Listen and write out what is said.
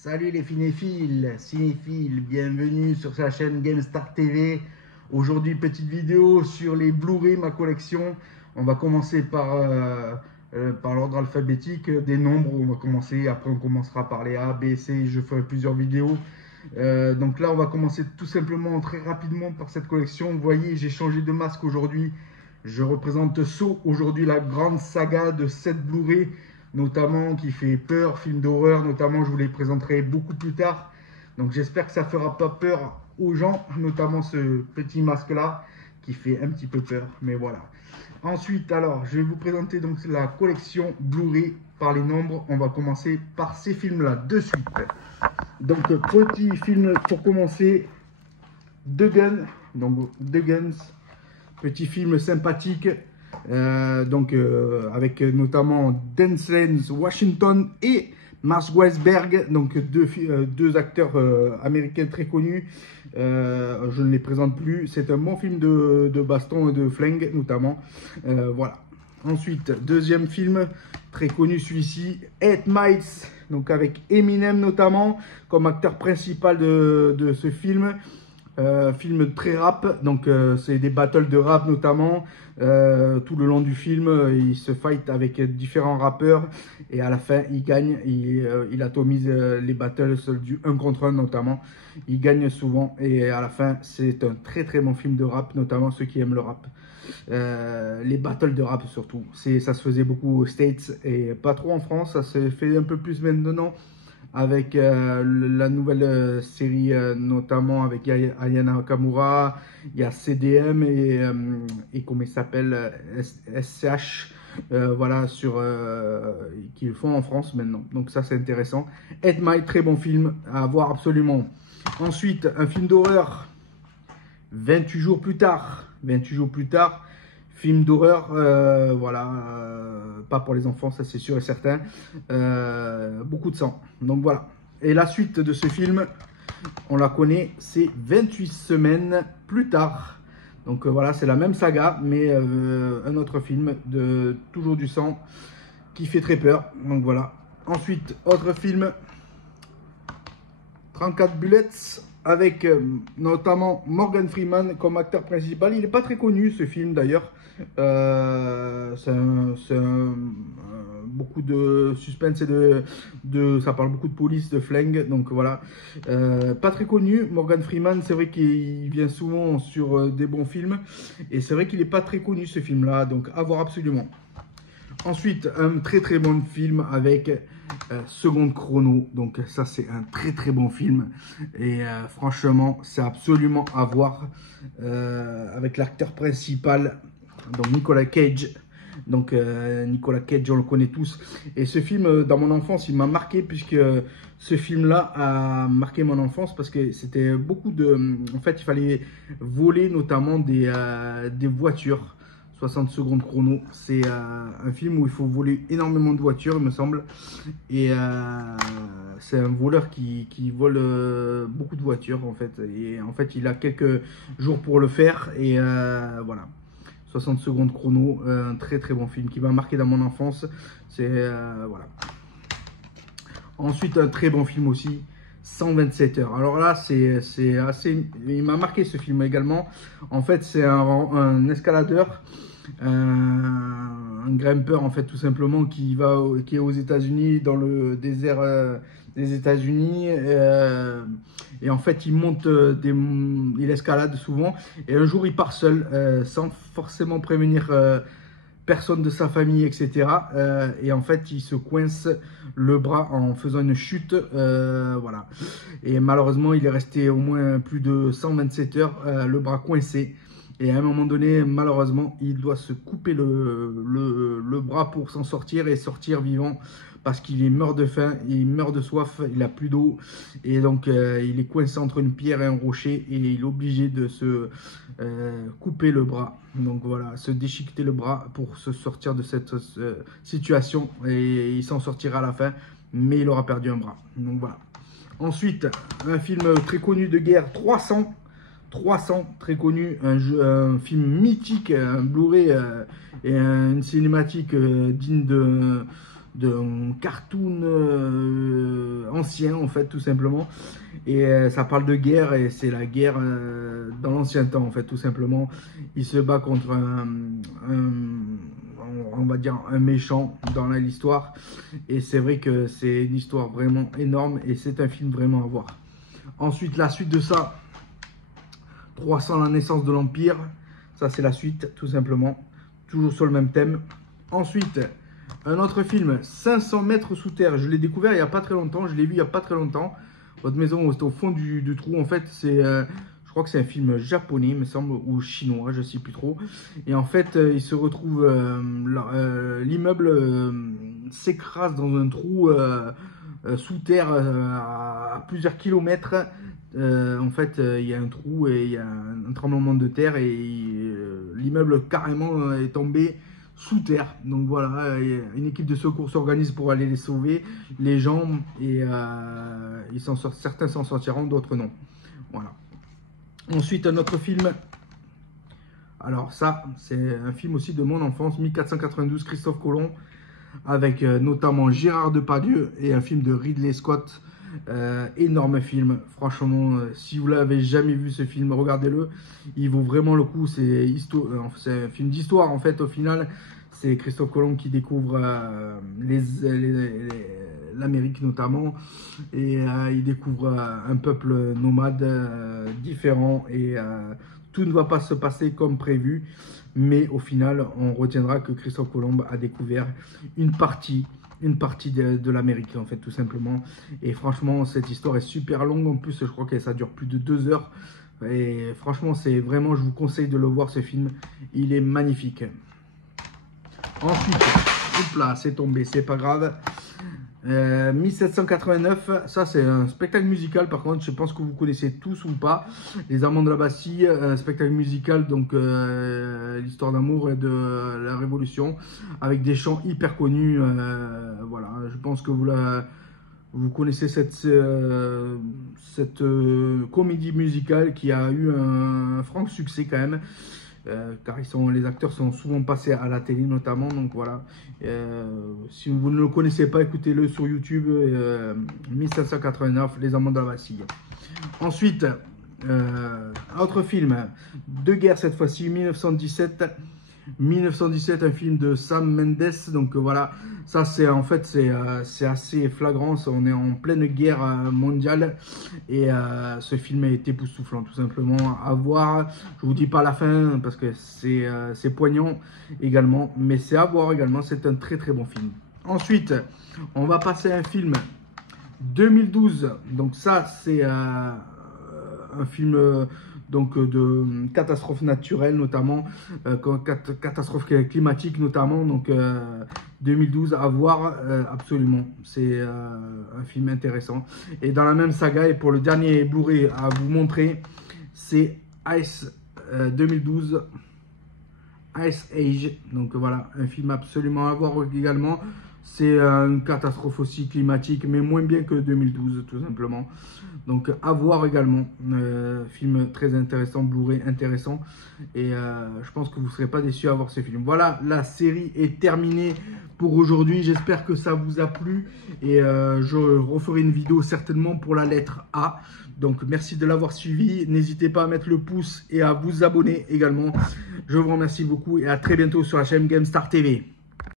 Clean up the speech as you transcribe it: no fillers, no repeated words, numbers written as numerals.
Salut les cinéphiles, bienvenue sur sa chaîne GameStar TV. Aujourd'hui, petite vidéo sur les Blu-ray, ma collection. On va commencer par l'ordre alphabétique des nombres. On va commencer, après on commencera par les A, B, C. Je ferai plusieurs vidéos. Donc là, on va commencer tout simplement très rapidement par cette collection. Vous voyez, j'ai changé de masque aujourd'hui. Je représente Saw, aujourd'hui la grande saga de 7 Blu-ray, notamment qui fait peur, film d'horreur, notamment je vous les présenterai beaucoup plus tard. Donc j'espère que ça ne fera pas peur aux gens, notamment ce petit masque là qui fait un petit peu peur, mais voilà. Ensuite, alors, je vais vous présenter donc la collection Blu-ray par les nombres. On va commencer par ces films là de suite. Donc petit film pour commencer, The Gun, donc The Guns. Petit film sympathique, avec notamment Denzel Washington et Mark Wahlberg, donc deux acteurs américains très connus. Je ne les présente plus. C'est un bon film de baston et de flingue notamment. Voilà. Ensuite, deuxième film très connu, celui-ci, 8 Miles, donc avec Eminem notamment comme acteur principal de ce film. Film très rap, donc c'est des battles de rap notamment. Tout le long du film, il se fight avec différents rappeurs et à la fin, il gagne. Il atomise les battles du 1 contre 1 notamment. Il gagne souvent et à la fin, c'est un très très bon film de rap, notamment ceux qui aiment le rap. Les battles de rap surtout, ça se faisait beaucoup aux States et pas trop en France. Ça se fait un peu plus maintenant avec la nouvelle série, notamment avec Aya Nakamura, il y a CDM et comment il s'appelle, SCH, voilà, qu'ils font en France maintenant. Donc ça c'est intéressant. 8 Mile, très bon film à voir absolument. Ensuite, un film d'horreur, 28 jours plus tard. 28 jours plus tard. Film d'horreur, voilà, pas pour les enfants, ça c'est sûr et certain. Beaucoup de sang, donc voilà. Et la suite de ce film, on la connaît, c'est 28 semaines plus tard. Donc voilà, c'est la même saga, mais un autre film, toujours du sang, qui fait très peur. Donc voilà. Ensuite, autre film, 34 Bullets, avec notamment Morgan Freeman comme acteur principal. Il n'est pas très connu ce film d'ailleurs. Beaucoup de suspense et ça parle beaucoup de police, de flingue, donc voilà. Pas très connu. Morgan Freeman, c'est vrai qu'il vient souvent sur des bons films et c'est vrai qu'il n'est pas très connu ce film là, donc à voir absolument. Ensuite, un très très bon film avec Seconde Chrono. Donc ça c'est un très très bon film. Et franchement, c'est absolument à voir avec l'acteur principal, donc Nicolas Cage. Donc Nicolas Cage, on le connaît tous. Et ce film, dans mon enfance, il m'a marqué puisque ce film-là a marqué mon enfance parce que c'était beaucoup de... En fait, il fallait voler notamment des voitures. 60 secondes chrono, c'est un film où il faut voler énormément de voitures, il me semble. Et c'est un voleur qui vole beaucoup de voitures, en fait. Et en fait, il a quelques jours pour le faire. Et voilà. 60 secondes chrono, un très très bon film qui m'a marqué dans mon enfance. C'est voilà. Ensuite, un très bon film aussi, 127 heures. Alors là, c'est assez... Il m'a marqué ce film également. En fait, c'est un escaladeur, un grimpeur, en fait, tout simplement, qui est aux États-Unis, dans le désert des États-Unis. Et en fait, il monte, il escalade souvent. Et un jour, il part seul, sans forcément prévenir personne de sa famille, etc. Et en fait, il se coince le bras en faisant une chute, voilà. Et malheureusement, il est resté au moins plus de 127 heures, le bras coincé. Et à un moment donné, malheureusement, il doit se couper le bras pour s'en sortir et sortir vivant parce qu'il meurt de faim, il meurt de soif, il n'a plus d'eau. Et donc, il est coincé entre une pierre et un rocher et il est obligé de se couper le bras. Donc voilà, se déchiqueter le bras pour se sortir de cette situation. Et il s'en sortira à la fin, mais il aura perdu un bras. Donc voilà. Ensuite, un film très connu de guerre, 300, très connu, un film mythique, un Blu-ray et une cinématique digne d'un cartoon ancien en fait tout simplement, et ça parle de guerre, et c'est la guerre dans l'ancien temps en fait tout simplement. Il se bat contre on va dire un méchant dans l'histoire, et c'est vrai que c'est une histoire vraiment énorme et c'est un film vraiment à voir. Ensuite, la suite de ça, 300 la naissance de l'Empire, ça c'est la suite tout simplement, toujours sur le même thème. Ensuite, un autre film, 500 mètres sous terre, je l'ai découvert il n'y a pas très longtemps, je l'ai vu il n'y a pas très longtemps. Votre maison est au fond du trou, en fait c'est je crois que c'est un film japonais, il me semble, ou chinois, je ne sais plus trop. Et en fait, il se retrouve, l'immeuble s'écrase dans un trou sous terre à plusieurs kilomètres. En fait, il y a un trou et il y a un tremblement de terre, et l'immeuble carrément est tombé sous terre. Donc voilà, une équipe de secours s'organise pour aller les sauver, les gens, et certains s'en sortiront, d'autres non. Voilà. Ensuite, un autre film, alors ça, c'est un film aussi de mon enfance, 1492, Christophe Colomb, avec notamment Gérard Depardieu, et un film de Ridley Scott, énorme film, franchement, si vous l'avez jamais vu ce film, regardez-le, il vaut vraiment le coup, c'est un film d'histoire en fait, au final, c'est Christophe Colomb qui découvre l'Amérique notamment, et il découvre un peuple nomade différent, et tout ne va pas se passer comme prévu, mais au final on retiendra que Christophe Colomb a découvert une partie de l'Amérique en fait tout simplement. Et franchement cette histoire est super longue, en plus je crois que ça dure plus de 2 heures, et franchement c'est vraiment, je vous conseille de le voir ce film, il est magnifique. Ensuite, hop là, c'est tombé, c'est pas grave. 1789, ça c'est un spectacle musical, par contre je pense que vous connaissez tous ou pas. Les Amants de la Bastille, un spectacle musical, donc l'histoire d'amour et de la Révolution, avec des chants hyper connus. Voilà, je pense que vous connaissez cette comédie musicale qui a eu un franc succès quand même. Car les acteurs sont souvent passés à la télé notamment, donc voilà. Si vous ne le connaissez pas, écoutez-le sur YouTube, 1789, Les Amants de la Bastille. Ensuite, autre film de guerre cette fois-ci, 1917, un film de Sam Mendes, donc voilà, ça c'est en fait c'est assez flagrant, on est en pleine guerre mondiale, et ce film est époustouflant tout simplement à voir. Je vous dis pas la fin parce que c'est poignant également, mais c'est à voir également, c'est un très très bon film. Ensuite, on va passer à un film 2012, donc ça c'est un film donc de catastrophes naturelles notamment, catastrophes climatiques notamment, donc 2012 à voir absolument, c'est un film intéressant. Et dans la même saga, et pour le dernier Blu-ray à vous montrer, c'est Ice 2012 Ice Age, donc voilà, un film absolument à voir également. C'est une catastrophe aussi climatique, mais moins bien que 2012 tout simplement. Donc à voir également, film très intéressant, Blu-ray intéressant, et je pense que vous ne serez pas déçus à voir ce film. Voilà, la série est terminée pour aujourd'hui, j'espère que ça vous a plu, et je referai une vidéo certainement pour la lettre A. Donc merci de l'avoir suivi, n'hésitez pas à mettre le pouce et à vous abonner également. Je vous remercie beaucoup et à très bientôt sur la chaîne GameStar TV.